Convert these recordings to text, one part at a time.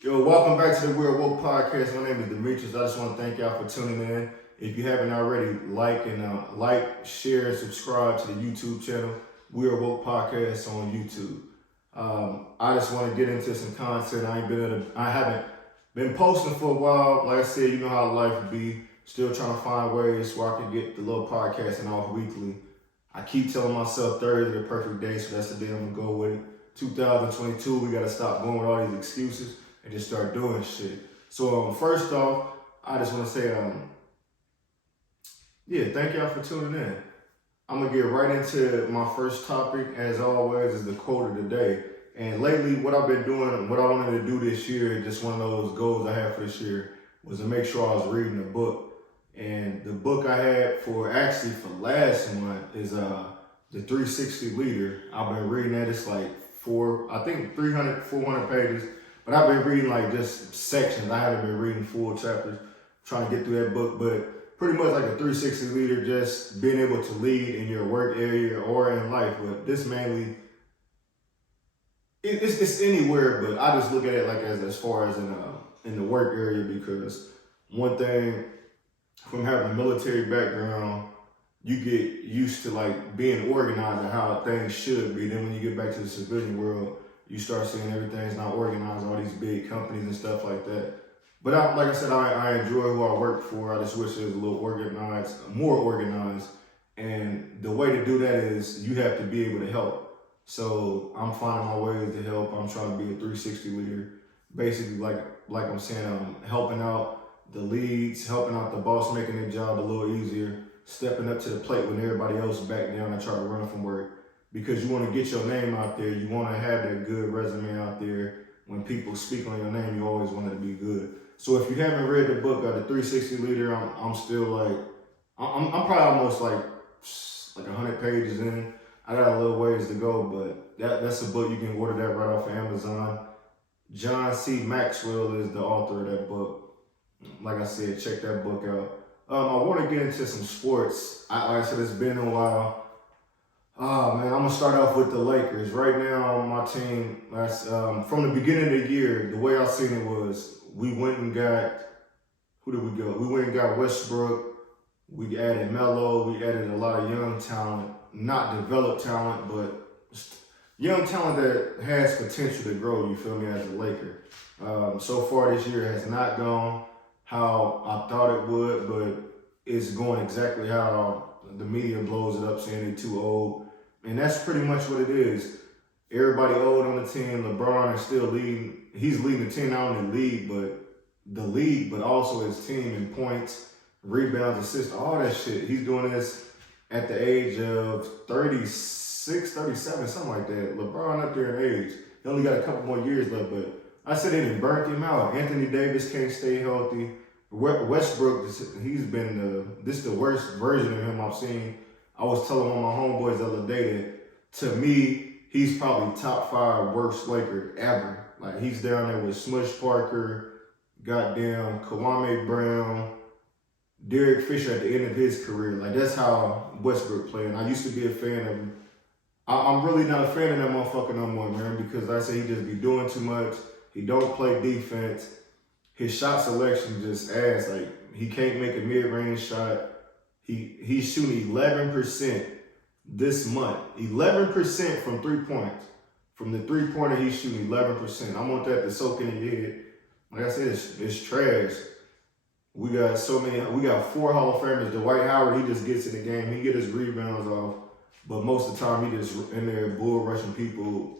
Yo, welcome back to the WeAreWokePodcast. My name is Demetrius. I just want to thank y'all for tuning in. If you haven't already, share, and subscribe to the YouTube channel, WeAreWokePodcast on YouTube. I just want to get into some content. I haven't been posting for a while. Like I said, you know how life would be. Still trying to find ways where I can get the little podcasting off weekly. I keep telling myself Thursday the perfect day, so that's the day I'm gonna go with it. 2022, we gotta stop going with all these excuses and just start doing shit. So first off, I just want to say, thank y'all for tuning in. I'm gonna get right into my first topic. As always, is the quote of the day. And lately, what I've been doing, what I wanted to do this year, just one of those goals I had for this year, was to make sure I was reading a book. And the book I had for last month is the 360 Leader. I've been reading that. It's like 300, 400 pages. But I've been reading like just sections. I haven't been reading full chapters, trying to get through that book. But pretty much like a 360 leader, just being able to lead in your work area or in life. But this mainly, it's anywhere. But I just look at it like as far as in the work area, because one thing from having a military background, you get used to like being organized and how things should be. Then when you get back to the civilian world, you start seeing everything's not organized, all these big companies and stuff like that. But like I said, I enjoy who I work for. I just wish it was a little organized, more organized. And the way to do that is you have to be able to help. So I'm finding my ways to help. I'm trying to be a 360 leader. Basically, like I'm saying, I'm helping out the leads, helping out the boss, making their job a little easier, stepping up to the plate when everybody else back down and try to run from work. Because you want to get your name out there. You want to have that good resume out there. When people speak on your name, you always want it to be good. So if you haven't read the book, The 360 Leader, I'm still like, I'm probably almost like 100 pages in. I got a little ways to go, but that's a book. You can order that right off of Amazon. John C. Maxwell is the author of that book. Like I said, check that book out. I want to get into some sports. Like I said, it's been a while. Oh man, I'm gonna start off with the Lakers. Right now, my team, from the beginning of the year, the way I seen it was we went and got, who did we go? We went and got Westbrook. We added Melo. We added a lot of young talent, not developed talent, but young talent that has potential to grow. You feel me? As a Laker, so far this year has not gone how I thought it would, but it's going exactly how the media blows it up, saying they're too old. And that's pretty much what it is. Everybody old on the team. LeBron is still leading. He's leading the team, not only the league, but also his team in points, rebounds, assists, all that shit. He's doing this at the age of 36, 37, something like that. LeBron up there in age. He only got a couple more years left, but I said they done burnt him out. Anthony Davis can't stay healthy. Westbrook, he's been the worst version of him I've seen. I was telling one of my homeboys the other day that, to me, he's probably top 5 worst Laker ever. Like, he's down there with Smush Parker, goddamn Kwame Brown, Derek Fisher at the end of his career. Like, that's how Westbrook played. And I used to be a fan of him. I'm really not a fan of that motherfucker no more, man, because like I say he just be doing too much. He don't play defense. His shot selection just ass. Like, he can't make a mid-range shot. He's shooting 11% this month. 11% from 3 points. From the three-pointer, he's shooting 11%. I want that to soak in your head. Like I said, it's trash. We got 4 Hall of Famers. Dwight Howard, he just gets in the game. He get his rebounds off. But most of the time, he just in there bull rushing people,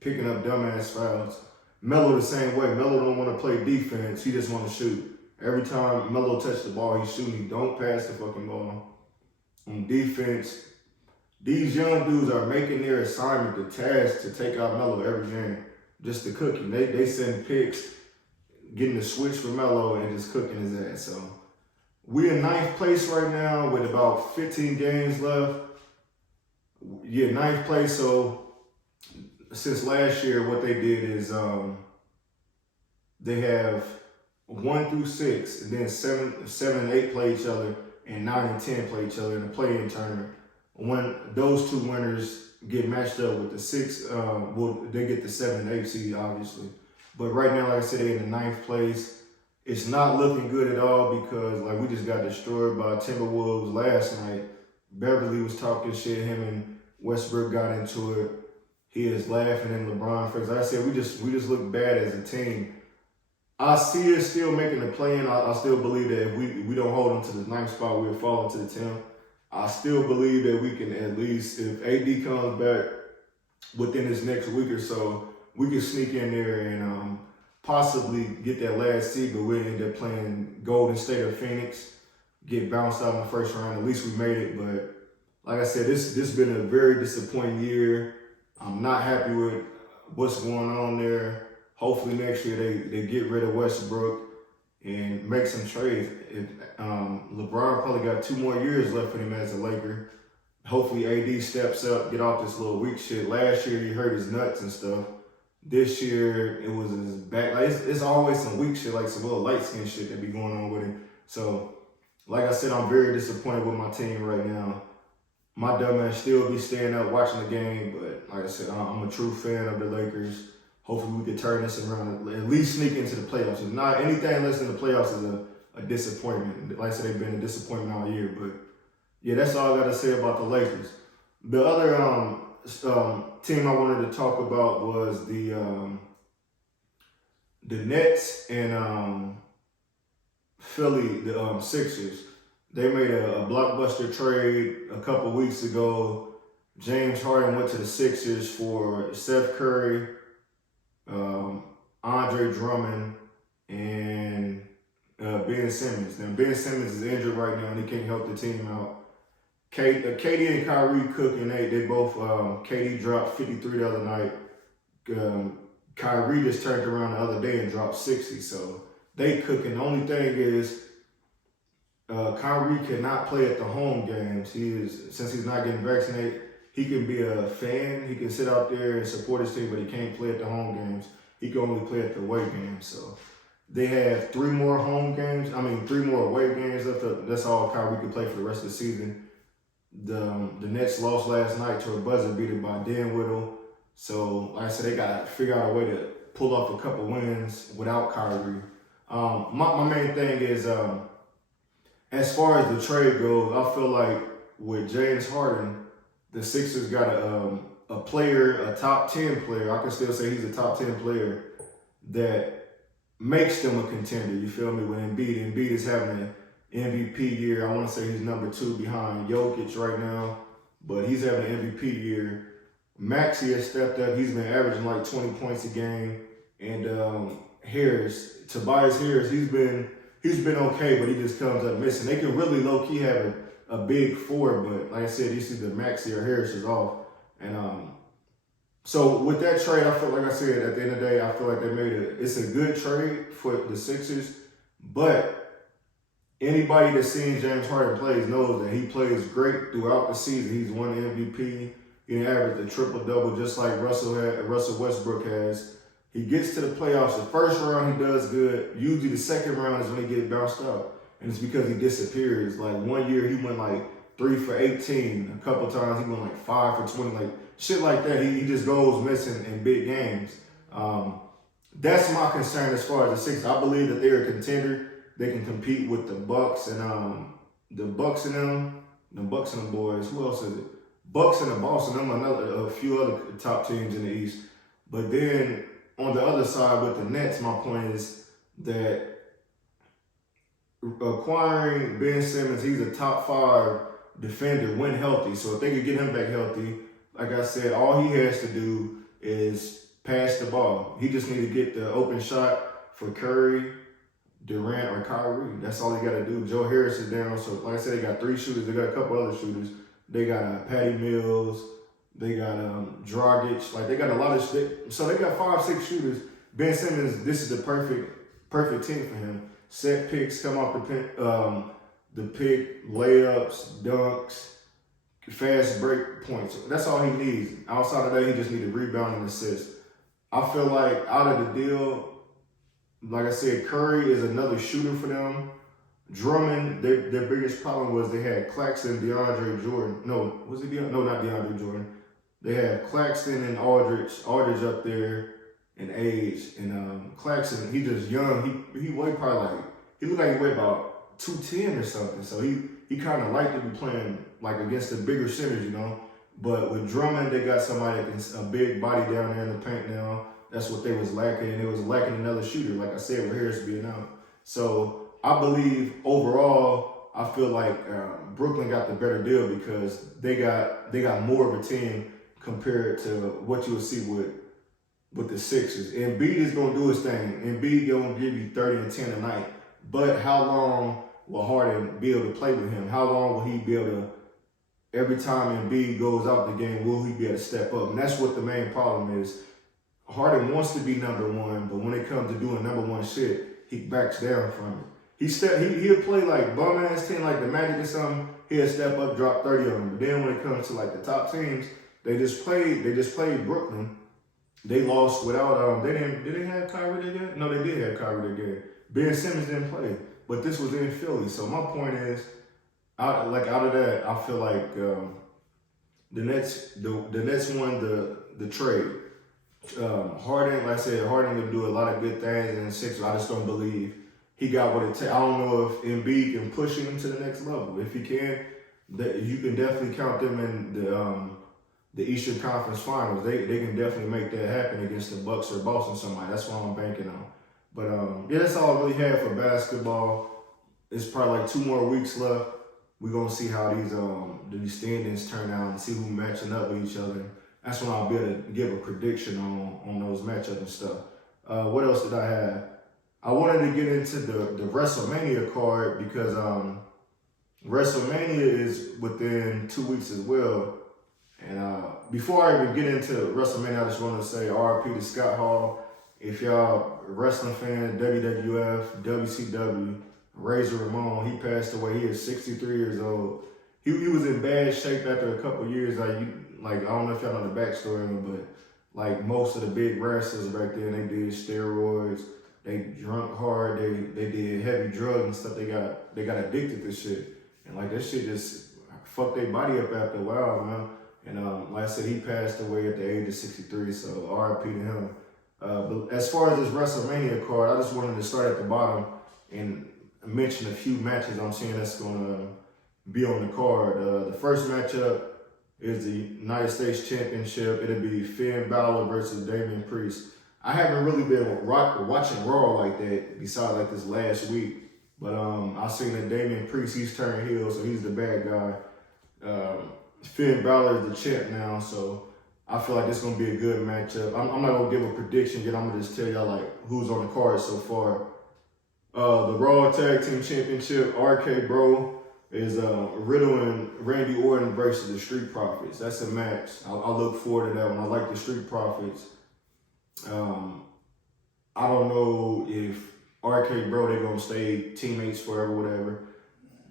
picking up dumbass fouls. Melo the same way. Melo don't want to play defense. He just want to shoot. Every time Melo touch the ball, he's shooting. He don't pass the fucking ball. On defense, these young dudes are making their assignment the task to take out Melo every game. Just to cook him. They send picks, getting the switch for Melo and just cooking his ass. So we're in 9th place right now with about 15 games left. Yeah, 9th place. So since last year, what they did is they have 1 through 6, and then 7 and 8 play each other, and 9 and 10 play each other in the play-in tournament. When those 2 winners get matched up with the 6, they get the 7 and 8 seed, obviously. But right now, like I said, they're in the 9th place. It's not looking good at all because like we just got destroyed by Timberwolves last night. Beverly was talking shit. Him and Westbrook got into it. He is laughing in LeBron face. Like I said, we just look bad as a team. I see us still making the play-in. I still believe that if we don't hold them to the 9th spot, we'll fall into the 10th. I still believe that we can at least, if AD comes back within this next week or so, we can sneak in there and possibly get that last seed, but we'll end up playing Golden State or Phoenix, get bounced out in the first round. At least we made it. But like I said, this has been a very disappointing year. I'm not happy with what's going on there. Hopefully next year they get rid of Westbrook and make some trades. LeBron probably got 2 more years left for him as a Laker. Hopefully AD steps up, get off this little weak shit. Last year he hurt his nuts and stuff. This year it was his back. Like it's always some weak shit, like some little light skin shit that be going on with him. So, like I said, I'm very disappointed with my team right now. My dumb ass still be staying up watching the game, but like I said, I'm a true fan of the Lakers. Hopefully we can turn this around and at least sneak into the playoffs. If not anything less than the playoffs is a disappointment. Like I said, they've been a disappointment all year. But yeah, that's all I got to say about the Lakers. The other team I wanted to talk about was the Nets and Philly, the Sixers. They made a blockbuster trade a couple weeks ago. James Harden went to the Sixers for Steph Curry, Andre Drummond, and Ben Simmons. Now, Ben Simmons is injured right now and he can't help the team out. KD and Kyrie cooking. They both, KD dropped 53 the other night. Kyrie just turned around the other day and dropped 60. So they cooking. The only thing is Kyrie cannot play at the home games. Since he's not getting vaccinated, he can be a fan. He can sit out there and support his team, but he can't play at the home games. He can only play at the away games. So they have 3 more home games. 3 more away games left. That's all Kyrie can play for the rest of the season. The Nets lost last night to a buzzer beater by Dinwiddie. So, like I said, they got to figure out a way to pull off a couple wins without Kyrie. My main thing is, as far as the trade goes, I feel like with James Harden, the Sixers got a player, a top 10 player. I can still say he's a top 10 player that makes them a contender. You feel me? With Embiid is having an MVP year. I want to say he's number 2 behind Jokic right now, but he's having an MVP year. Maxey has stepped up. He's been averaging like 20 points a game. And Tobias Harris, he's been okay, but he just comes up missing. They can really low-key have a big 4, but like I said, this is the Maxey or Harris is off. And so with that trade, I feel like I said, at the end of the day, I feel like it's a good trade for the Sixers, but anybody that's seen James Harden plays knows that he plays great throughout the season. He's won MVP. He averaged a triple-double just like Russell Westbrook has. He gets to the playoffs. The first round, he does good. Usually the second round is when he gets bounced out. And it's because he disappears. Like one year, he went like 3 for 18. A couple times, he went like 5 for 20. Like shit like that. He just goes missing in big games. That's my concern as far as the Sixers. I believe that they're a contender. They can compete with the Bucks and the Bucks and them boys. Who else is it? Bucks and the Boston. A few other top teams in the East. But then on the other side with the Nets, my point is that acquiring Ben Simmons, he's a top 5 defender when healthy. So if they could get him back healthy, like I said, all he has to do is pass the ball. He just needs to get the open shot for Curry, Durant, or Kyrie. That's all he got to do. Joe Harris is down. So like I said, they got 3 shooters. They got a couple other shooters. They got Patty Mills. They got Dragic. Like they got a lot of shit. So they got 5-6 shooters. Ben Simmons, this is the perfect team for him. Set picks come off the pick, layups, dunks, fast break points. That's all he needs. Outside of that, he just needs a rebound and assist. I feel like out of the deal, like I said, Curry is another shooter for them. Drummond, their biggest problem was they had Claxton, DeAndre Jordan. No, was it DeAndre? No, not DeAndre Jordan. They had Claxton and Aldridge up there. in age. And Claxton, he just young. He weighed probably he looked like he weighed about 210 or something. So he kind of liked to be playing like against the bigger centers, you know. But with Drummond, they got somebody that can a big body down there in the paint now. That's what they was lacking, and it was lacking another shooter, like I said, with Harris being out. So I believe overall, I feel like Brooklyn got the better deal because they got more of a team compared to what you would see with the Sixers. Embiid is gonna do his thing. Embiid gonna give you 30 and 10 a night. But how long will Harden be able to play with him? How long will he be able to? Every time Embiid goes out the game, will he be able to step up? And that's what the main problem is. Harden wants to be number one, but when it comes to doing number one shit, he backs down from it. He'll play like bum ass team like the Magic or something. He'll step up, drop 30 on them. But then when it comes to like the top teams, they just played Brooklyn. They lost without did they have Kyrie that game? No, they did have Kyrie that game. Ben Simmons didn't play, but this was in Philly. So my point is, out of that, I feel like the Nets won the trade. Harden, like I said, Harden will do a lot of good things in the Sixers. I just don't believe he got what it takes. I don't know if Embiid can push him to the next level. If he can, you can definitely count them in the Eastern Conference Finals. They can definitely make that happen against the Bucks or Boston somebody. That's what I'm banking on. But yeah, that's all I really have for basketball. It's probably like 2 more weeks left. We're gonna see how these standings turn out and see who's matching up with each other. That's when I'll be able to give a prediction on those matchups and stuff. What else did I have? I wanted to get into the WrestleMania card because WrestleMania is within 2 weeks as well. And before I even get into WrestleMania, I just want to say R.I.p. to Scott Hall. If y'all wrestling fan, WWF, WCW, Razor Ramon, he passed away. He is 63 years old. He was in bad shape after a couple years. I don't know if y'all know the backstory, but like most of the big wrestlers back then, they did steroids, they drunk hard, they did heavy drugs and stuff. They got addicted to shit, and like that shit just fucked their body up after a while, man. And like I said, he passed away at the age of 63, so R.I.P. to him. But as far as this WrestleMania card, I just wanted to start at the bottom and mention a few matches I'm seeing that's gonna be on the card. The first matchup is the United States Championship. It'll be Finn Balor versus Damian Priest. I haven't really been watching Raw like that besides like this last week. But I seen that Damian Priest, he's turned heel, so he's the bad guy. Finn Balor is the champ now, so I feel like it's going to be a good matchup. I'm not going to give a prediction yet. I'm going to just tell y'all like who's on the card so far. The Raw Tag Team Championship, RK Bro, is Riddle and Randy Orton versus the Street Profits. That's a match. I look forward to that one. I like the Street Profits. I don't know if RK Bro, they're going to stay teammates forever, whatever.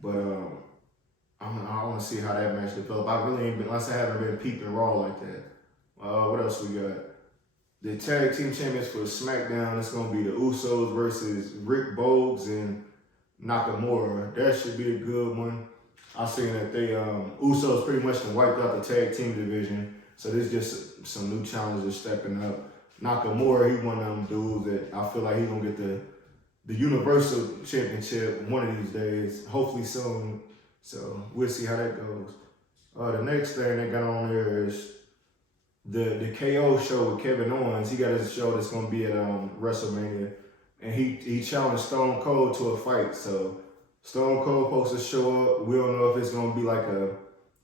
But I want to see how that match develops. I really ain't been, unless I haven't been peeping Raw like that. What else we got? The Tag Team Champions for SmackDown, it's going to be the Usos versus Rick Bogues and Nakamura. That should be a good one. I seen that they Usos pretty much wiped out the tag team division, so there's just some new challengers stepping up. Nakamura, he one of them dudes that I feel like he's gonna get the Universal Championship one of these days, hopefully soon. So we'll see how that goes. The next thing they got on there is the KO show with Kevin Owens. He got his show that's gonna be at WrestleMania. And he challenged Stone Cold to a fight. So Stone Cold supposed to show up. We don't know if it's gonna be like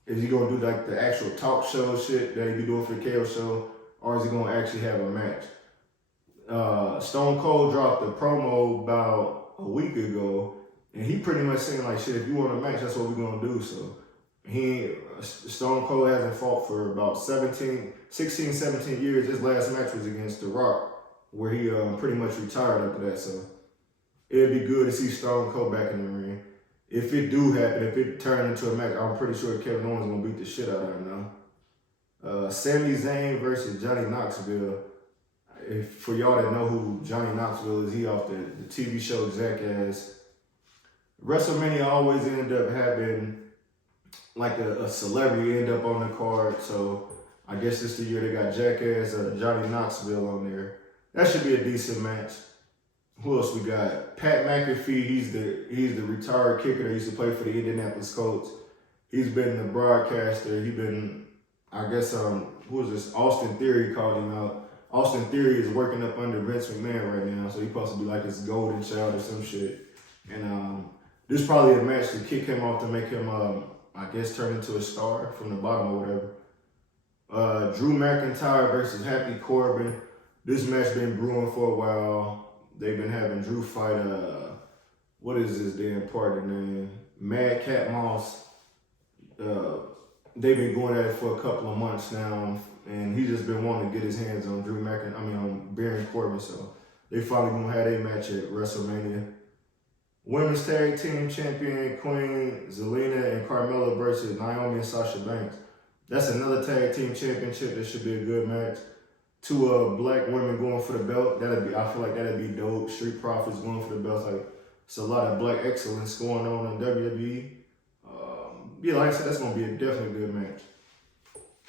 is he gonna do like the actual talk show shit that he be doing for the KO show, or is he gonna actually have a match? Stone Cold dropped a promo about a week ago, and he pretty much saying like, shit, if you want a match, that's what we're gonna do. So Stone Cold hasn't fought for about 16, 17 years. His last match was against The Rock, where he pretty much retired after that. So it'd be good to see Stone Cold back in the ring. If it do happen, if it turns into a match, I'm pretty sure Kevin Owens is going to beat the shit out of him now. Sami Zayn versus Johnny Knoxville. For y'all that know who Johnny Knoxville is, he off the TV show Jackass. WrestleMania always end up having like a celebrity end up on the card. So I guess this the year they got Jackass, Johnny Knoxville on there. that should be a decent match. Who else we got? Pat McAfee, he's the retired kicker that used to play for the Indianapolis Colts. He's been the broadcaster. He's been, I guess, who is this? Austin Theory called him out. Austin Theory is working up under Vince McMahon right now, so he's supposed to be like his golden child or some shit. And this is probably a match to kick him off to make him, I guess, turn into a star from the bottom or whatever. Drew McIntyre versus Happy Corbin. This match been brewing for a while. They've been having Drew fight, what is his damn partner name? Mad Cat Moss. They've been going at it for a couple of months now, and he's just been wanting to get his hands on on Baron Corbin, so they finally gonna have a match at WrestleMania. Women's Tag Team Champion Queen Zelina and Carmella versus Naomi and Sasha Banks. That's another Tag Team Championship. That should be a good match. Two black women going for the belt. I feel like that'd be dope. Street Profits going for the belts. Like, it's a lot of black excellence going on in WWE. Yeah, like I said, that's gonna be a definitely good match.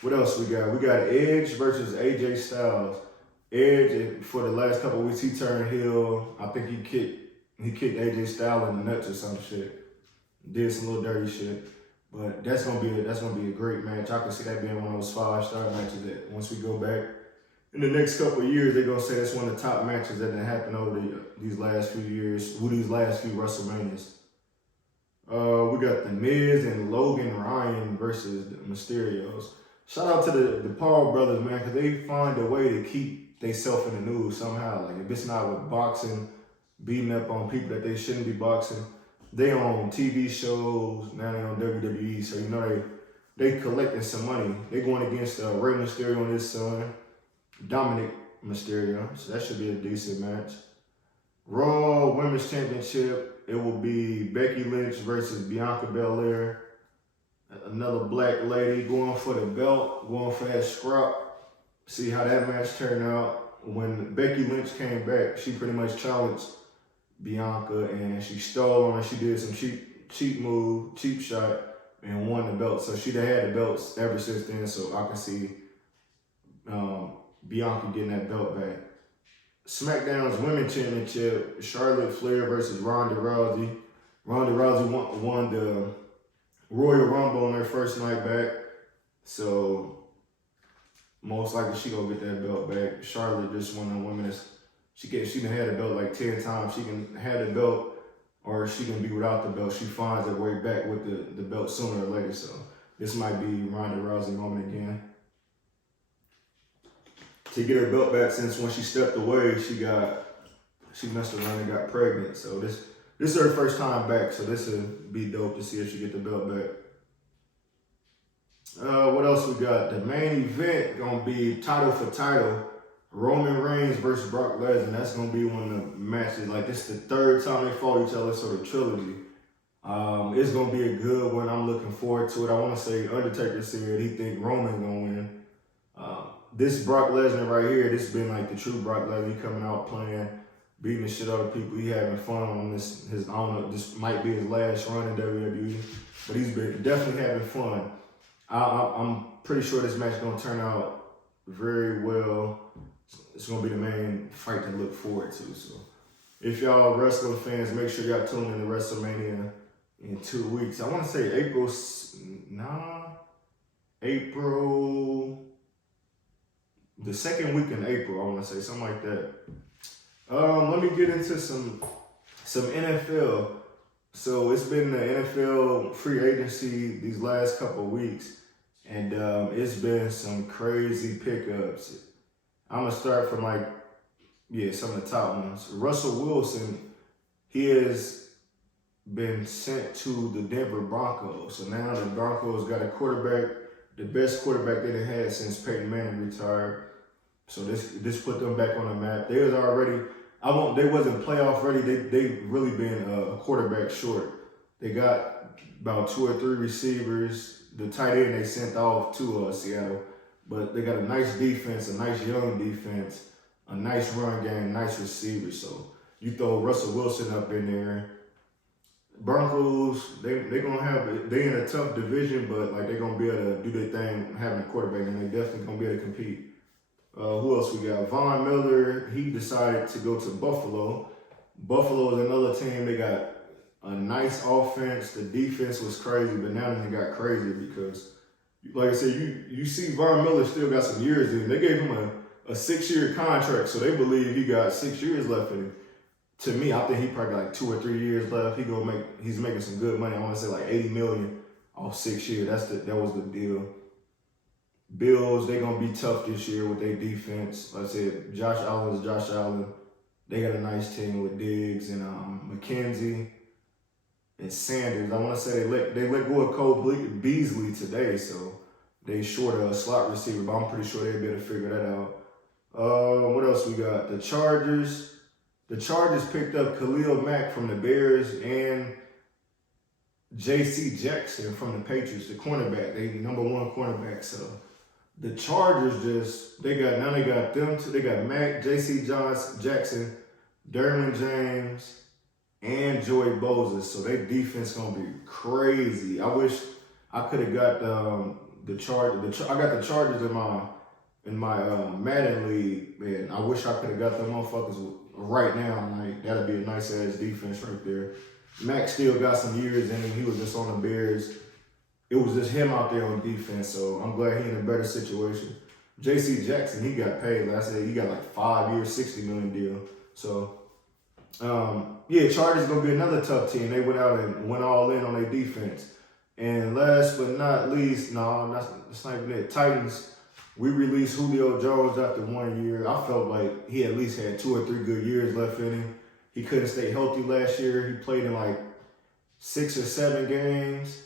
What else we got? We got Edge versus AJ Styles. Edge, for the last couple of weeks, he turned heel. I think he kicked AJ Styles in the nuts or some shit. Did some little dirty shit. But that's gonna be a great match. I can see that being one of those 5-star matches that once we go back in the next couple of years, they're gonna say that's one of the top matches that happened over these last few years, with these last few WrestleManias. We got The Miz and Logan Ryan versus the Mysterios. Shout out to the Paul brothers, man, because they find a way to keep themselves in the news somehow. Like, if it's not with boxing, beating up on people that they shouldn't be boxing, they on TV shows, now they on WWE, so you know they collecting some money. They going against Rey Mysterio and his son, Dominic Mysterio, so that should be a decent match. Raw Women's Championship, it will be Becky Lynch versus Bianca Belair. Another black lady going for the belt, going for that scrap. See how that match turned out. When Becky Lynch came back, she pretty much challenged Bianca and she stole on her. She did some cheap move, cheap shot, and won the belt. So she'd had the belts ever since then, so I can see Bianca getting that belt back. SmackDown's Women's Championship, Charlotte Flair versus Ronda Rousey. Ronda Rousey won the Royal Rumble on her first night back, so most likely she gonna get that belt back. Charlotte just won the women's. She done had the belt like 10 times. She can have the belt, or she can be without the belt. She finds her way back with the belt sooner or later. So this might be Ronda Rousey moment again. To get her belt back, since when she stepped away, she messed around and got pregnant. So this is her first time back. So this would be dope to see if she get the belt back. What else we got? The main event gonna be title for title. Roman Reigns versus Brock Lesnar. That's gonna be one of the matches. Like, this is the third time they fought each other, so the trilogy. It's gonna be a good one. I'm looking forward to it. I want to say Undertaker said he think Roman gonna win. This Brock Lesnar right here, this has been like the true Brock Lesnar. He coming out playing, beating the shit out of people. He having fun on this. I don't know, this might be his last run in WWE, but he's been definitely having fun. I'm pretty sure this match is gonna turn out very well. It's gonna be the main fight to look forward to. So if y'all wrestling fans, make sure y'all tune in to WrestleMania in 2 weeks. I want to say April, the second week in April, I want to say, something like that. Let me get into some NFL. So it's been the NFL free agency these last couple of weeks, and it's been some crazy pickups. I'm going to start from some of the top ones. Russell Wilson, he has been sent to the Denver Broncos. So now the Broncos got a quarterback, the best quarterback they've had since Peyton Manning retired. So this put them back on the map. They was already, they wasn't playoff ready. They really been a quarterback short. They got about 2 or 3 receivers. The tight end they sent off to Seattle. But they got a nice defense, a nice young defense, a nice run game, nice receivers. So you throw Russell Wilson up in there. Broncos, they in a tough division, but they're gonna be able to do their thing having a quarterback, and they definitely gonna be able to compete. Who else we got? Von Miller, he decided to go to Buffalo. Buffalo is another team. They got a nice offense. The defense was crazy, but now they got crazy because, like I said, you see Von Miller still got some years in him. They gave him a 6-year contract, so they believe he got 6 years left in him. To me, I think he probably got like 2 or 3 years left. He's making some good money. I want to say like $80 million off 6 years. That was the deal. Bills, they're gonna be tough this year with their defense. Like I said, Josh Allen. They got a nice team with Diggs and McKenzie and Sanders. I want to say they let go of Cole Beasley today, so they short a slot receiver, but I'm pretty sure they'll be able to figure that out. What else we got? The Chargers. The Chargers picked up Khalil Mack from the Bears and J.C. Jackson from the Patriots, the cornerback. They number 1 cornerback. So the Chargers they got them two. They got Mack, J.C. Jackson, Derwin James, and Joey Bogues. So their defense gonna be crazy. I wish I could have got the Chargers. I got the Chargers in my Madden league, man. I wish I could have got them motherfuckers right now. Like, that'd be a nice ass defense right there. Mac still got some years in him. He was just on the Bears. It was just him out there on defense, so I'm glad he in a better situation. J.C. Jackson, he got paid. Like I said, he got like 5 years, $60 million deal. So, Chargers gonna be another tough team. They went out and went all in on their defense. And last but not least, that's not even it. Titans. We released Julio Jones after 1 year. I felt like he at least had 2 or 3 good years left in him. He couldn't stay healthy last year. He played in like 6 or 7 games.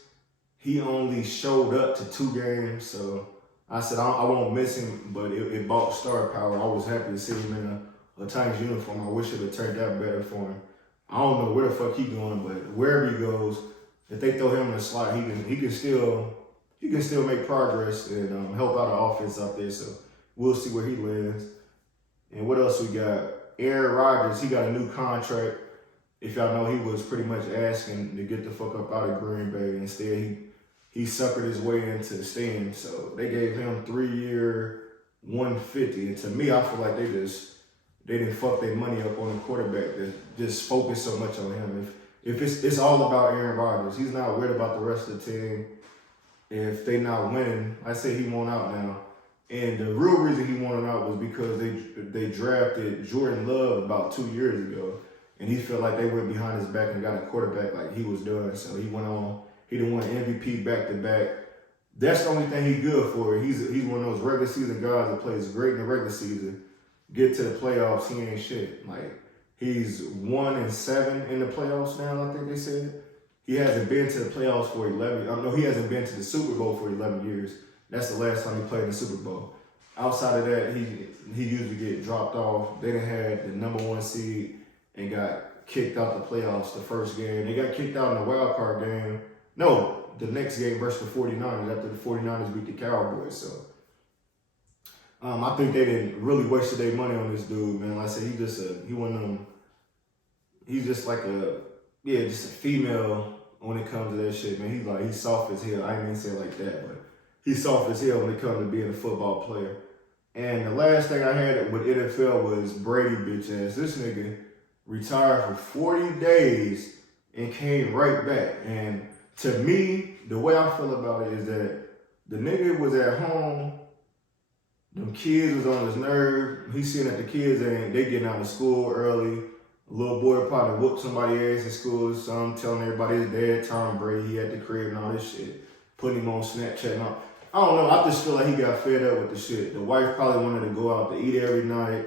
He only showed up to 2 games. So I said, I won't miss him, but it bought star power. I was happy to see him in a Titans uniform. I wish it had turned out better for him. I don't know where the fuck he going, but wherever he goes, if they throw him in the slot, he can still make progress and help out the offense out there. So we'll see where he lands. And what else we got? Aaron Rodgers, he got a new contract. If y'all know, he was pretty much asking to get the fuck up out of Green Bay. Instead, he suckered his way into staying. So they gave him 3-year, $150. And to me, I feel like they didn't fuck their money up on the quarterback that just focus so much on him. If it's all about Aaron Rodgers, he's not worried about the rest of the team. If they not winning, I say he won out now. And the real reason he wanted out was because they drafted Jordan Love about 2 years ago. And he felt like they went behind his back and got a quarterback like he was done. So he went on. He done won MVP back-to-back. That's the only thing he's good for. He's one of those regular season guys that plays great in the regular season. Get to the playoffs, he ain't shit. Like, he's 1-7 in the playoffs now, I think they said. He hasn't been to the playoffs for 11. No, he hasn't been to the Super Bowl for 11 years. That's the last time he played in the Super Bowl. Outside of that, he usually get dropped off. They done had the number 1 seed and got kicked out the playoffs the first game. They got kicked out in the wild card game. No, the next game versus the 49ers after the 49ers beat the Cowboys. So I think they didn't really wasted their money on this dude, man. Like I said, he one of them. He's just like just a female when it comes to that shit, man. He's soft as hell. I ain't even say it like that, but he's soft as hell when it comes to being a football player. And the last thing I had with NFL was Brady bitch ass. This nigga retired for 40 days and came right back. And to me, the way I feel about it is that the nigga was at home. Them kids was on his nerve. He seeing that the kids they getting out of school early. A little boy probably whooped somebody ass in school. Some telling everybody his dad, Tom Brady, he had the crib and all this shit. Putting him on Snapchat and all. I don't know. I just feel like he got fed up with the shit. The wife probably wanted to go out to eat every night.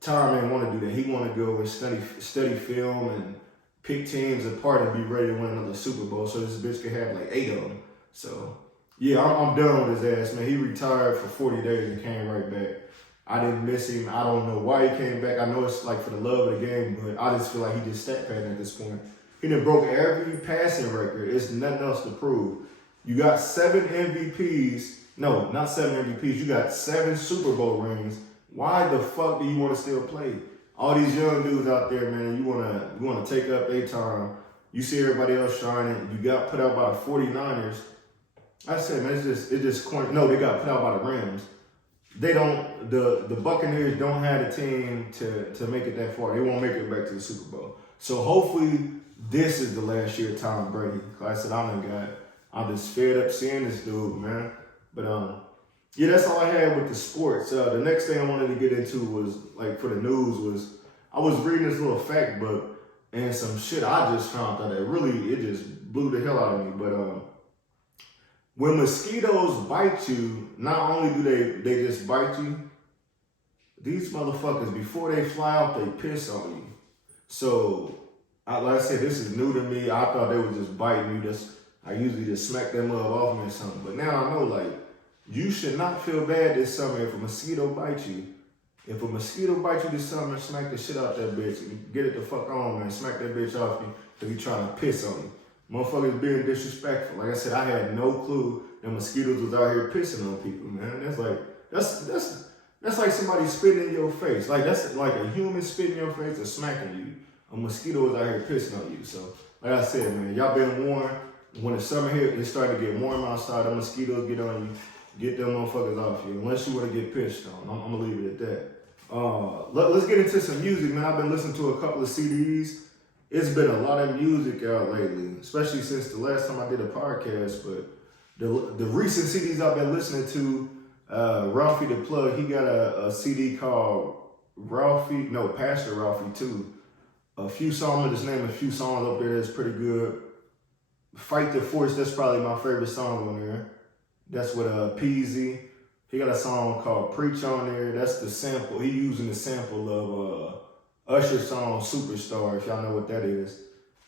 Tom didn't want to do that. He wanted to go and study film and pick teams apart and be ready to win another Super Bowl so this bitch could have like 8 of them. So, yeah, I'm done with his ass, man. He retired for 40 days and came right back. I didn't miss him. I don't know why he came back. I know it's like for the love of the game, but I just feel like he just stat padding at this point. He done broke every passing record. It's nothing else to prove. You got 7 MVPs. No, not 7 MVPs. You got 7 Super Bowl rings. Why the fuck do you want to still play? All these young dudes out there, man, you wanna take up their time. You see everybody else shining. You got put out by the 49ers. I said, man, it's just corny. No, they got put out by the Rams. the Buccaneers don't have a team to make it that far. They won't make it back to the Super Bowl. So hopefully this is the last year of Tom Brady. Like I said, I'm just fed up seeing this dude, man. But yeah, that's all I had with the sports. The next thing I wanted to get into was, like, for the news was, I was reading this little fact book and some shit I just found out that it just blew the hell out of me. But when mosquitoes bite you, not only do they just bite you, these motherfuckers, before they fly out, they piss on you. So, like I said, this is new to me. I thought they would just bite me. I usually just smack that mother off me or something. But now I know, like, you should not feel bad this summer if a mosquito bites you. If a mosquito bites you this summer, smack the shit out that bitch. Get it the fuck on, man. Smack that bitch off you because he trying to piss on you. Motherfuckers being disrespectful. Like I said, I had no clue that mosquitoes was out here pissing on people, man. That's like somebody spitting in your face. Like, that's like a human spitting in your face or smacking you. A mosquito is out here pissing on you. So, like I said, man, y'all been warned. When the summer hit, it started to get warm outside. The mosquitoes get on you. Get them motherfuckers off you. Unless you want to get pissed on. I'm going to leave it at that. Let's get into some music, man. I've been listening to a couple of CDs. It's been a lot of music out lately, especially since the last time I did a podcast. But the recent CDs I've been listening to, Ralphie the Plug, he got a CD called Pastor Ralphie too. A few songs, just name a few songs up there that's pretty good. Fight the Force, that's probably my favorite song on there. That's with Peasy. He got a song called Preach on there. That's the sample. He using the sample of Usher's song Superstar, if y'all know what that is.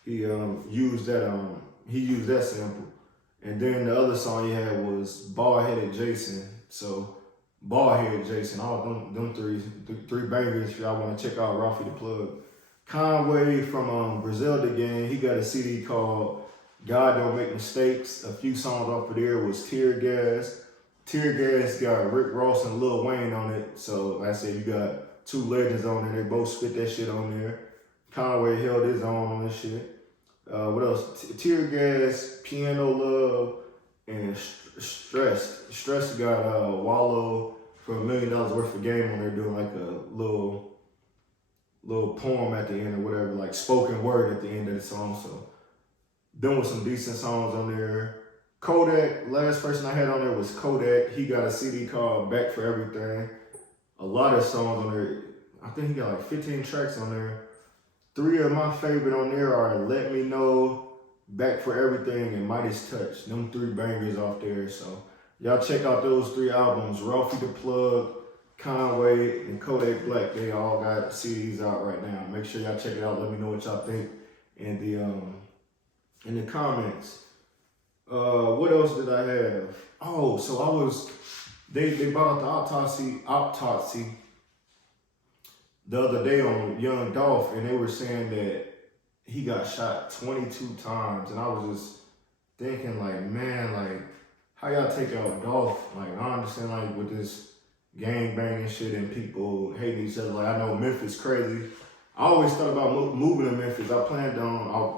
He used that sample. And then the other song he had was Bald-Headed Jason. So Bald-Headed Jason, all them three bangers if y'all want to check out Ralphie the Plug. Conway from Griselda Gang, he got a CD called God Don't Make Mistakes. A few songs off of there was Tear Gas. Tear Gas got Rick Ross and Lil Wayne on it. So like I said, you got two legends on there. They both spit that shit on there. Conway held his own on this shit. What else? Tear Gas, Piano Love, and Stress. Stress got Wallow for $1 million worth of game on there doing like a little poem at the end or whatever, like spoken word at the end of the song. So then with some decent songs on there. Kodak, last person I had on there was Kodak. He got a CD called Back for Everything. A lot of songs on there. I think he got like 15 tracks on there. 3 of my favorite on there are Let Me Know, Back for Everything, and Midas Touch. Them 3 bangers off there. So y'all check out those 3 albums. Ralphie the Plug, Conway, and Kodak Black. They all got CDs out right now. Make sure y'all check it out. Let me know what y'all think in the comments. What else did I have? Oh, so they brought out the autopsy the other day on young Dolph, and they were saying that he got shot 22 times, and I was just thinking, like, man, like, how y'all take out Dolph? Like, I understand, like, with this gang banging shit and people hating each other. Like, I know Memphis crazy. I always thought about moving to Memphis. I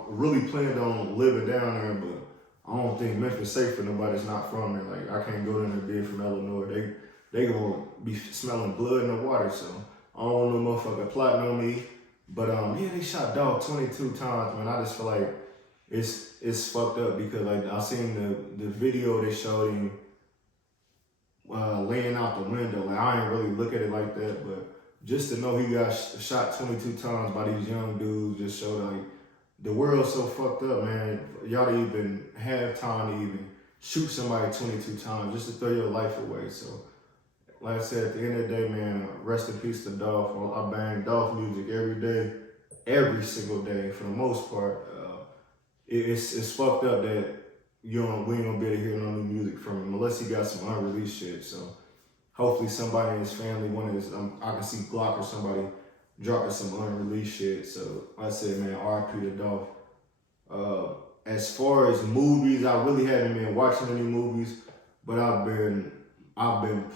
really planned on living down there, but I don't think Memphis safe for nobody that's not from there. Like, I can't go in there being from Illinois. They gonna be smelling blood in the water, so I don't want no motherfucker plotting on me. But yeah, they shot Dog 22 times, man. I just feel like it's fucked up because, like, I seen the video they showed him laying out the window. Like, I ain't really look at it like that, but just to know he got shot 22 times by these young dudes just showed, like, the world's so fucked up, man. Y'all to even have time to even shoot somebody 22 times just to throw your life away. So, like I said, at the end of the day, man, rest in peace to Dolph. I bang Dolph music every day, every single day for the most part. It's fucked up that we ain't gonna be able to hear no new music from him unless he got some unreleased shit. So hopefully somebody in his family, I can see Glock or somebody dropping some unreleased shit. So like I said, man, R.I.p. to Dolph. As far as movies, I really haven't been watching any movies, but I've been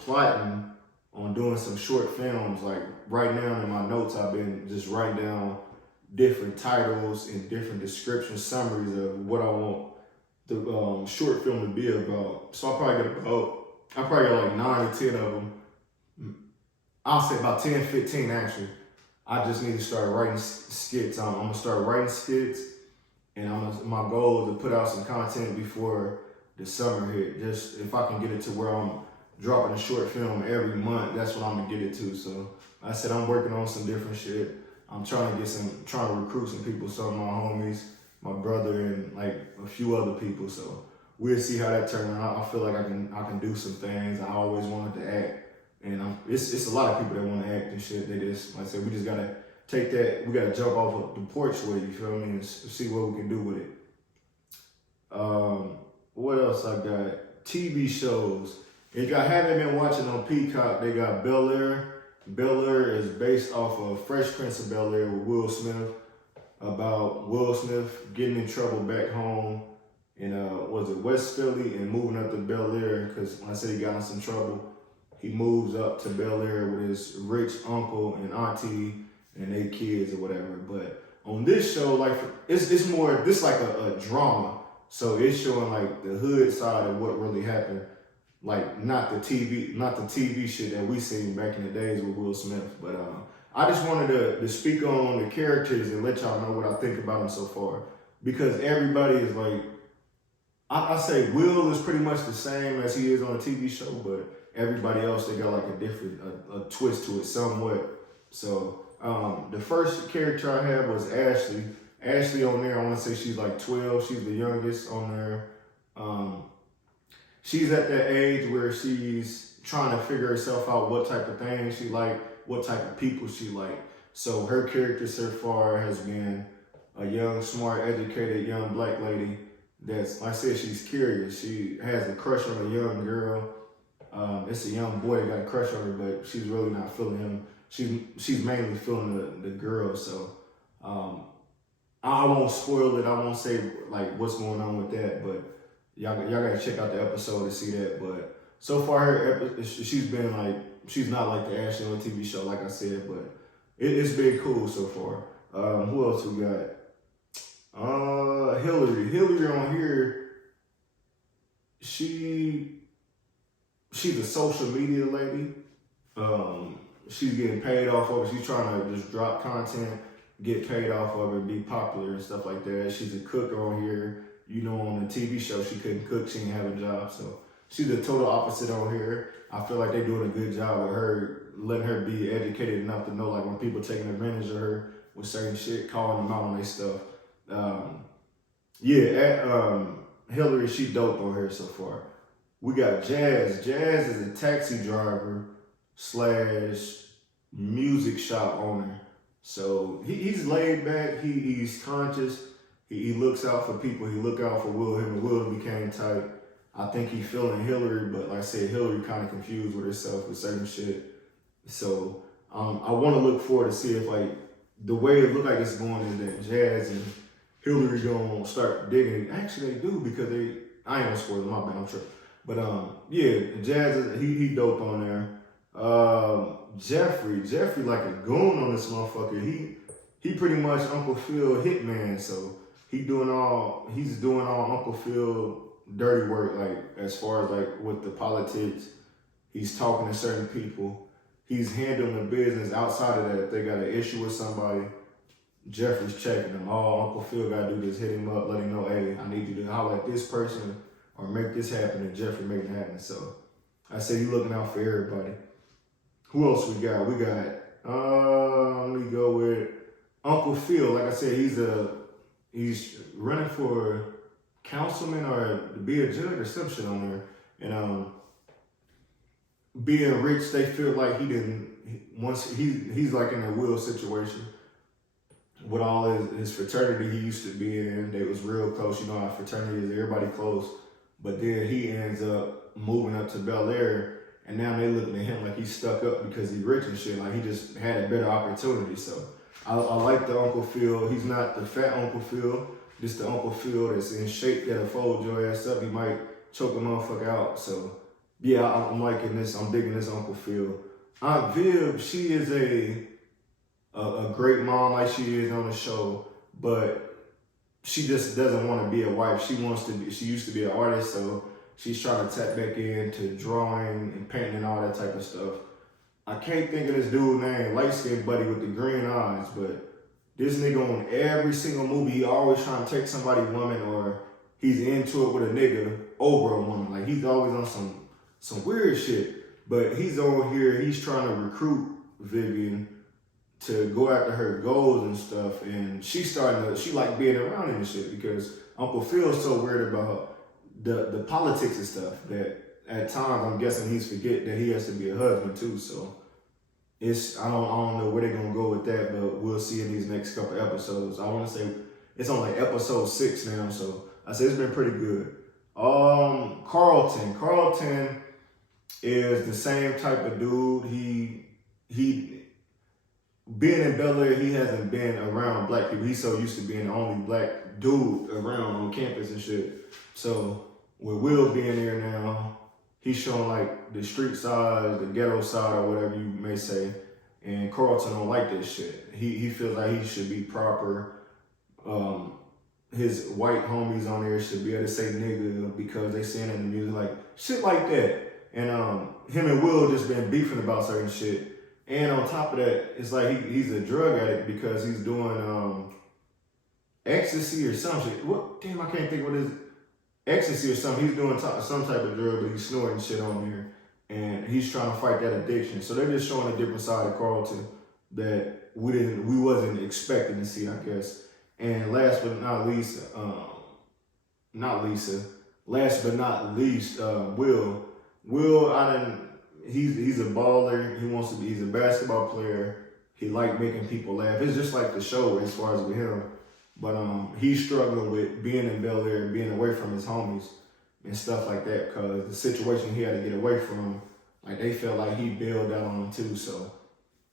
plotting on doing some short films. Like right now in my notes, I've been just writing down different titles and different descriptions, summaries of what I want the short film to be about. So I probably got like 9 or 10 of them I'll say about 10, 15 actually. I just need to start writing skits. I'm gonna start writing skits, and my goal is to put out some content before the summer hit. Just if I can get it to where I'm dropping a short film every month, that's what I'm gonna get it to. So I said I'm working on some different shit. I'm trying to recruit some people, some of my homies, my brother, and like a few other people. So we'll see how that turns out. I feel like I can do some things. I always wanted to act. And it's a lot of people that want to act and shit. They just, like I said, we just gotta take that. We gotta jump off of the porch with it. You feel me? And see what we can do with it. What else I got? TV shows. If y'all haven't been watching on Peacock, they got Bel-Air. Bel-Air is based off of Fresh Prince of Bel-Air with Will Smith. About Will Smith getting in trouble back home in was it West Philly and moving up to Bel-Air because when I said he got in some trouble. He moves up to Bel-Air with his rich uncle and auntie and their kids or whatever. But on this show, like it's more this like a drama. So it's showing like the hood side of what really happened, like not the TV shit that we seen back in the days with Will Smith. But I just wanted to speak on the characters and let y'all know what I think about them so far, because everybody is like, I say Will is pretty much the same as he is on a TV show, but everybody else, they got like a different a twist to it somewhat. So the first character I had was Ashley. Ashley on there, I want to say she's like 12. She's the youngest on there. She's at that age where she's trying to figure herself out what type of things she like, what type of people she like. So her character so far has been a young, smart, educated, young black lady that's, like I said, she's curious. She has a crush on a young girl. It's a young boy that got a crush on her, but she's really not feeling him. She's mainly feeling the girl. So I won't spoil it. I won't say like what's going on with that, but y'all gotta check out the episode to see that. But so far, she's not like the Ashley on the TV show, like I said, but it's been cool so far. Who else we got? Hillary. Hillary on here, she's a social media lady. She's getting paid off of it. She's trying to just drop content, get paid off of it, be popular and stuff like that. She's a cook on here. You know, on the TV show, she couldn't cook. She didn't have a job. So she's the total opposite on here. I feel like they're doing a good job with her, letting her be educated enough to know like when people taking advantage of her with certain shit, calling them out on their stuff. Hillary, she dope on here so far. We got Jazz. Jazz is a taxi driver / music shop owner. So he's laid back. He's conscious. He looks out for people. He look out for Will. Him and Will became tight. I think he feeling Hillary, but like I said, Hillary kind of confused with herself with certain shit. So I want to look forward to see if like the way it look like it's going is that Jazz and Hillary gonna start digging. Actually, they do because I ain't gonna spoil my bad, I'm sure. But Jazz is he dope on there. Jeffrey like a goon on this motherfucker. He pretty much Uncle Phil hitman. So he's doing all Uncle Phil dirty work, like as far as like with the politics. He's talking to certain people. He's handling the business outside of that. If they got an issue with somebody, Jeffrey's checking them. All Uncle Phil gotta do is hit him up, let him know, hey, I need you to holler at this person or make this happen, and Jeffrey making it happen. So I say he's looking out for everybody. Who else we got? We got let me go with Uncle Phil. Like I said, he's running for councilman or to be a judge or some shit on there. And being rich, they feel like he's like in a Will situation with all his fraternity he used to be in. They was real close. You know how fraternity is, everybody close. But then he ends up moving up to Bel-Air, and now they looking at him like he's stuck up because he's rich and shit. Like he just had a better opportunity. So I like the Uncle Phil. He's not the fat Uncle Phil. Just the Uncle Phil that's in shape that'll fold your ass up. He might choke a motherfucker out. So yeah, I'm liking this. I'm digging this Uncle Phil. Aunt Viv, she is a great mom like she is on the show, but she just doesn't want to be a wife. She used to be an artist, so she's trying to tap back into drawing and painting and all that type of stuff. I can't think of this dude name, light skinned buddy with the green eyes, but this nigga on every single movie, he always trying to take somebody's woman or he's into it with a nigga over a woman. Like he's always on some weird shit. But he's on here, he's trying to recruit Vivian to go after her goals and stuff. And she like being around him and shit because Uncle Phil's so weird about the politics and stuff that at times I'm guessing he's forget that he has to be a husband too. So I don't know where they're gonna go with that, but we'll see in these next couple episodes. I want to say it's on like episode 6 now, so I say it's been pretty good. Carlton is the same type of dude. He being in Bel-Air, he hasn't been around black people. He's so used to being the only black dude around on campus and shit. So with Will being there now, he's showing like the street side, the ghetto side, or whatever you may say. And Carlton don't like this shit. He feels like he should be proper. His white homies on there should be able to say nigga because they saying in the music, like shit like that. And him and Will just been beefing about certain shit. And on top of that, it's like he's a drug addict because he's doing ecstasy or some shit. What? Damn, I can't think what it is. Ecstasy or something. He's doing some type of drug, but he's snorting shit on there. And he's trying to fight that addiction. So they're just showing a different side of Carlton that we wasn't expecting to see, I guess. And last but not least, Will. He's a baller. He's a basketball player. He like making people laugh. It's just like the show as far as with him. But he's struggling with being in Bel-Air and being away from his homies and stuff like that because the situation he had to get away from, like they felt like he bailed out on him too. So,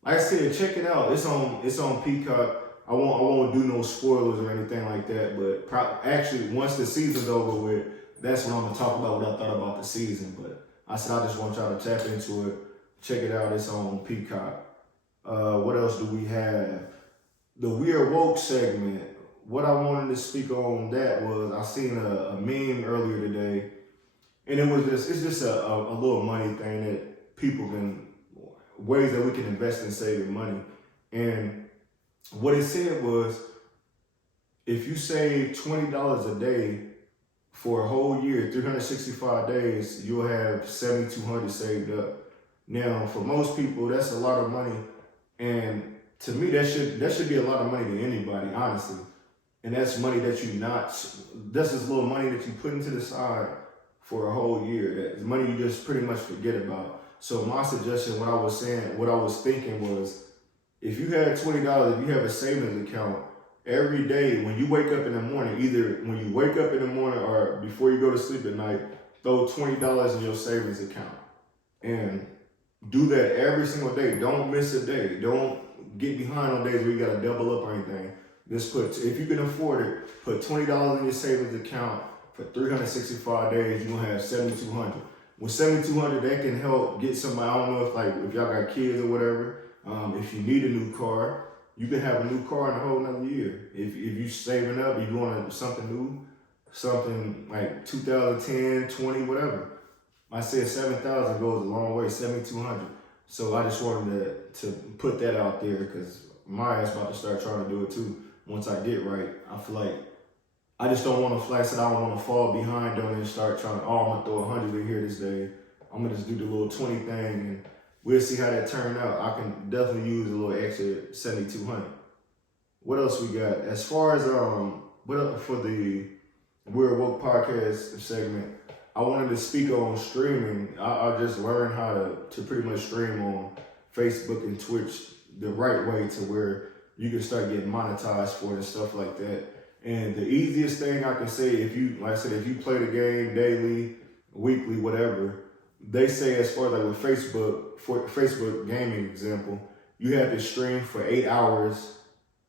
like I said, check it out. It's on Peacock. I won't do no spoilers or anything like that. But actually, once the season's over with, that's when I'm gonna talk about what I thought about the season. But I said I just want y'all to tap into it. Check it out. It's on Peacock. What else do we have? The We Are Woke segment. What I wanted to speak on that was I seen a meme earlier today, and it's just a little money thing that ways that we can invest in saving money. And what it said was, if you save $20 a day for a whole year, 365 days, you'll have $7,200 saved up. Now, for most people, that's a lot of money, and to me, that should be a lot of money to anybody, honestly. And that's money that's this little money that you put into the side for a whole year. That is money you just pretty much forget about. So my suggestion, what I was thinking was, if you had $20, if you have a savings account, every day when you wake up in the morning, either when you wake up in the morning or before you go to sleep at night, throw $20 in your savings account. And do that every single day. Don't miss a day. Don't get behind on days where you gotta double up or anything. Just if you can afford it, put $20 in your savings account for 365 days, you're gonna have $7,200. With $7,200, that can help get somebody, I don't know if y'all got kids or whatever, if you need a new car, you can have a new car in a whole nother year. If you saving up, you want something new, something like 2010, 20, whatever. I said 7,000 goes a long way, 7,200. So I just wanted to put that out there because my ass about to start trying to do it too. Once I get right, I feel like I just don't want to flex it. I don't want to fall behind on it and start trying to, I'm going to throw 100 in here this day. I'm going to just do the little 20 thing and we'll see how that turned out. I can definitely use a little extra 7,200. What else we got? As far as for the We're Woke Podcast segment, I wanted to speak on streaming. I just learned how to pretty much stream on Facebook and Twitch the right way to where you can start getting monetized for it and stuff like that. And the easiest thing I can say, if you play the game daily, weekly, whatever, they say as far as like with Facebook, for Facebook gaming example, you have to stream for 8 hours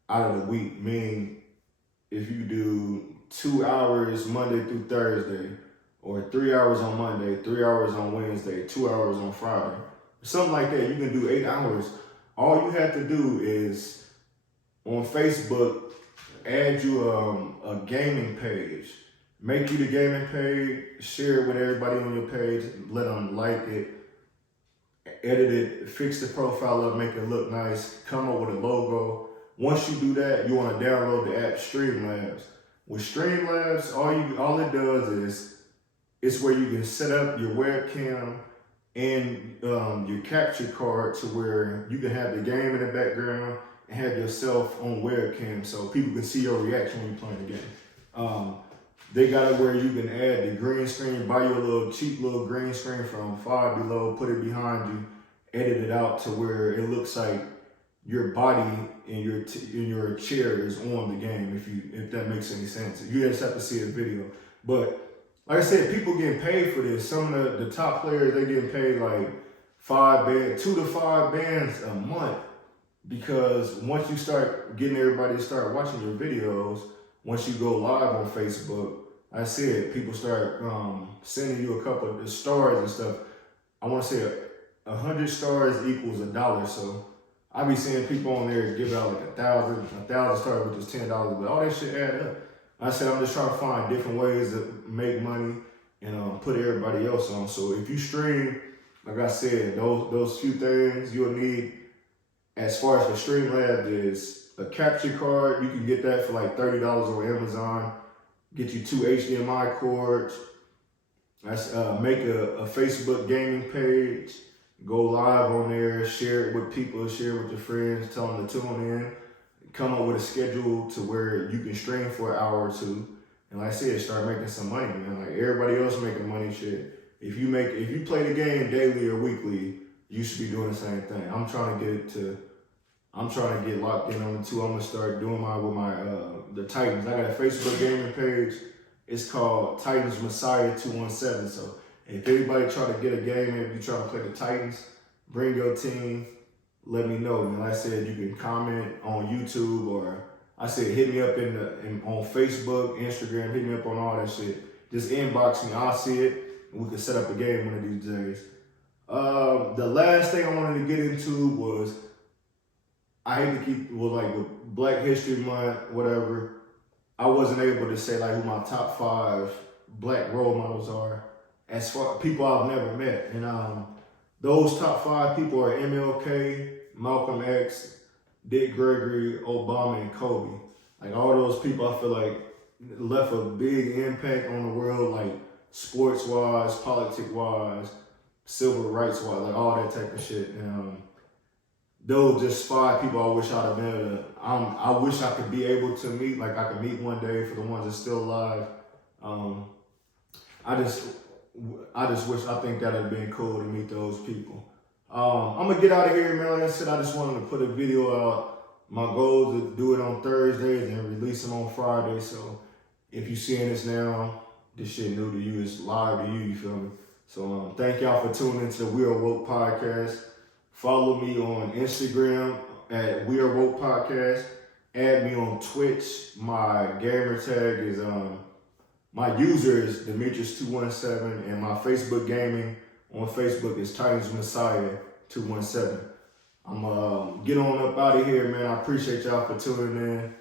out of the week. Meaning if you do 2 hours Monday through Thursday, or 3 hours on Monday, 3 hours on Wednesday, 2 hours on Friday, something like that, you can do 8 hours. All you have to do is on Facebook, add you a gaming page. Make you the gaming page, share it with everybody on your page, let them like it. edit it, fix the profile up, make it look nice, come up with a logo. Once you do that, you want to download the app Streamlabs. With Streamlabs, all it does is it's where you can set up your webcam and your capture card to where you can have the game in the background and have yourself on webcam so people can see your reaction when you're playing the game. They got it where you can add the green screen, buy you a little cheap little green screen from Five Below, put it behind you, edit it out to where it looks like your body and your chair is on the game, if that makes any sense. You just have to see a video. But like I said, people getting paid for this. Some of the top players, they getting paid like 2 to 5 bands a month, because once you start getting everybody to start watching your videos, once you go live on Facebook, I said people start sending you a couple of the stars and stuff. I want to say 100 stars equals $1. So I be seeing people on there give out like 1,000 stars, which is $10, but all that shit add up. I said I'm just trying to find different ways to make money and put everybody else on. So if you stream, like I said, those few things you'll need as far as the Streamlabs is a capture card. You can get that for like $30 on Amazon. Get you 2 HDMI cords. That's make a Facebook gaming page. Go live on there, share it with people, share it with your friends, tell them to tune in. Come up with a schedule to where you can stream for an hour or two. And like I said, start making some money, man. Like everybody else making money, shit. If you play the game daily or weekly, you should be doing the same thing. I'm trying to get locked in on the two. I'm gonna start doing mine with the Titans. I got a Facebook gaming page. It's called Titans Messiah 217. So if anybody try to get a game, if you try to play the Titans, bring your team, let me know. And like I said, you can comment on YouTube, or I said hit me up on Facebook, Instagram, hit me up on all that shit. Just inbox me, I'll see it, and we can set up a game one of these days. The last thing I wanted to get into was, I hate to keep with Black History Month, whatever. I wasn't able to say like who my top 5 black role models are as far people I've never met. And those top 5 people are MLK, Malcolm X, Dick Gregory, Obama, and Kobe. Like all those people, I feel like left a big impact on the world, like sports-wise, politic-wise, civil rights-wise, like all that type of shit. And those just 5 people I wish I'd have been able to, I wish I could be able to meet, like I could meet one day for the ones that's still alive. I just wish, I think that'd have been cool to meet those people. I'm gonna get out of here, man. Like I said, I just wanted to put a video out. My goal is to do it on Thursdays and release them on Friday. So if you're seeing this now, this shit new to you, it's live to you, you feel me? So thank y'all for tuning into the WeAreWokePodcast. Follow me on Instagram at WeAreWokePodcast. Add me on Twitch. My gamer tag is, my user is Demetrius217, and my Facebook gaming on Facebook is Titans Messiah 217. I'm get on up out of here, man. I appreciate y'all for tuning in.